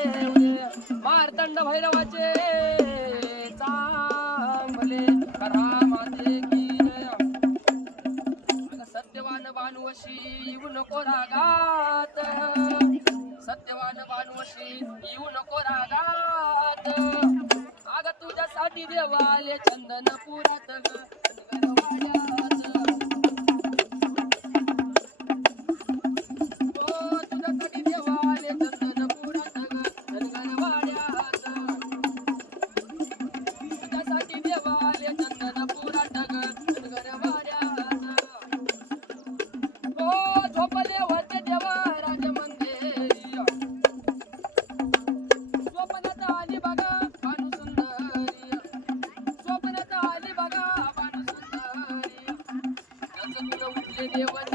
मार्तंड भैरवाचे चांगले करा माझे की जय. सत्यवान बानुवशी येऊ नको रागात, सत्यवान बानुवशी येऊ नको रागात. अग तुझ्यासाठी देवाले चंदनपुरात देव